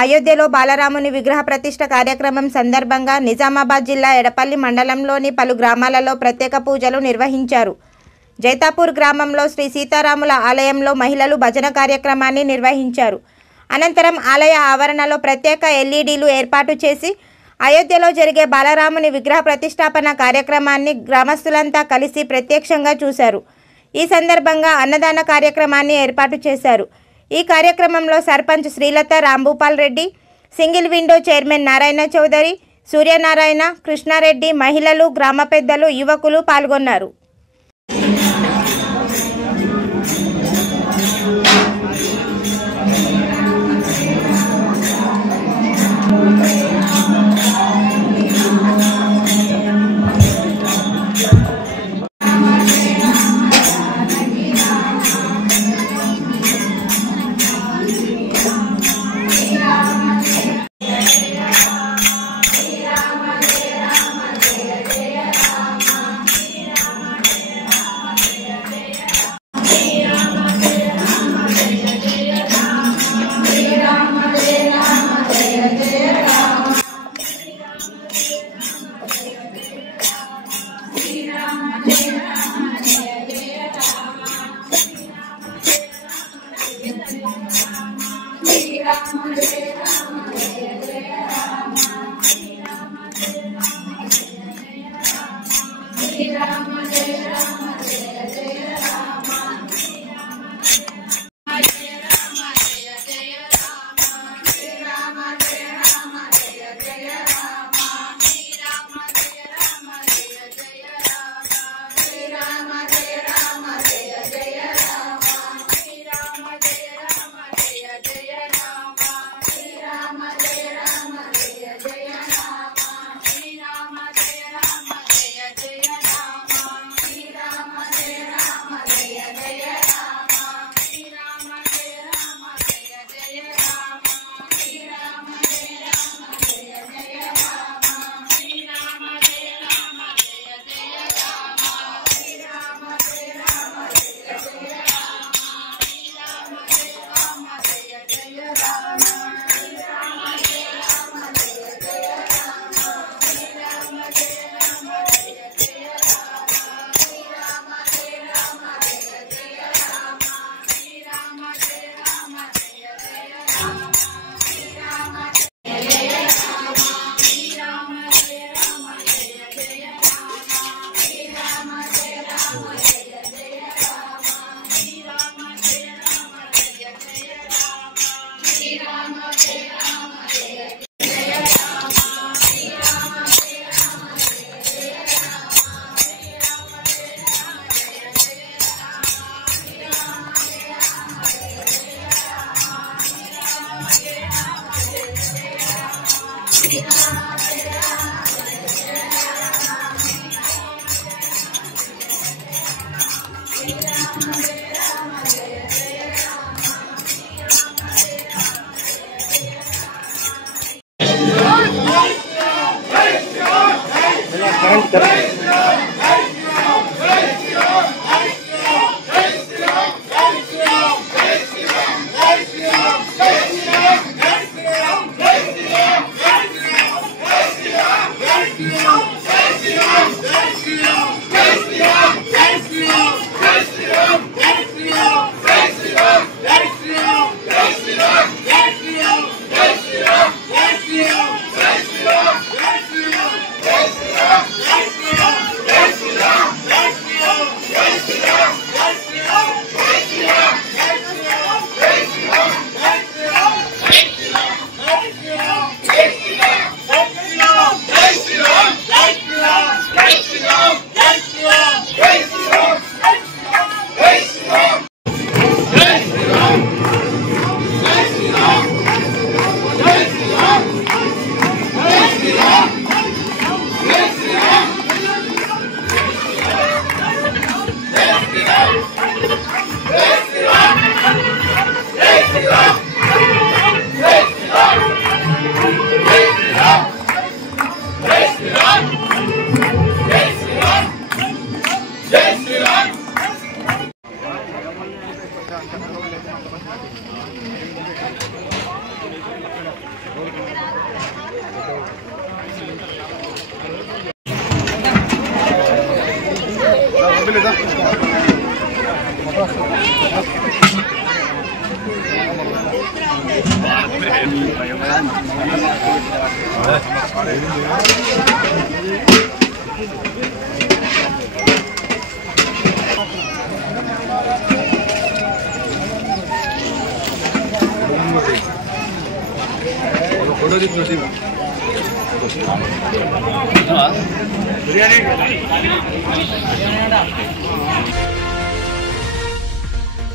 అయోధ్యలో బాలరాముని విగ్రహ ప్రతిష్ఠ కార్యక్రమం సందర్భంగా నిజామాబాద్ జిల్లా ఎడపల్లి మండలంలోని పలు గ్రామాలలో ప్రత్యేక పూజలు నిర్వహించారు. జైతాపూర్ గ్రామంలో శ్రీ సీతారాముల ఆలయంలో మహిళలు భజన కార్యక్రమాన్ని నిర్వహించారు. అనంతరం ఆలయ ఆవరణలో ప్రత్యేక ఎల్ఈడీలు ఏర్పాటు చేసి అయోధ్యలో జరిగే బాలరాముని విగ్రహ ప్రతిష్టాపన కార్యక్రమాన్ని గ్రామస్తులంతా కలిసి ప్రత్యక్షంగా చూశారు. ఈ సందర్భంగా అన్నదాన కార్యక్రమాన్ని ఏర్పాటు చేశారు. ఈ కార్యక్రమంలో sarpanch Srilatha Rambhupal Reddy, single window chairman Narayana Chowdary, Suryanarayana, Krishna Reddy, మహిళలు, గ్రామ పెద్దలు, యువకులు పాల్గొన్నారు. फोटो बिरयानी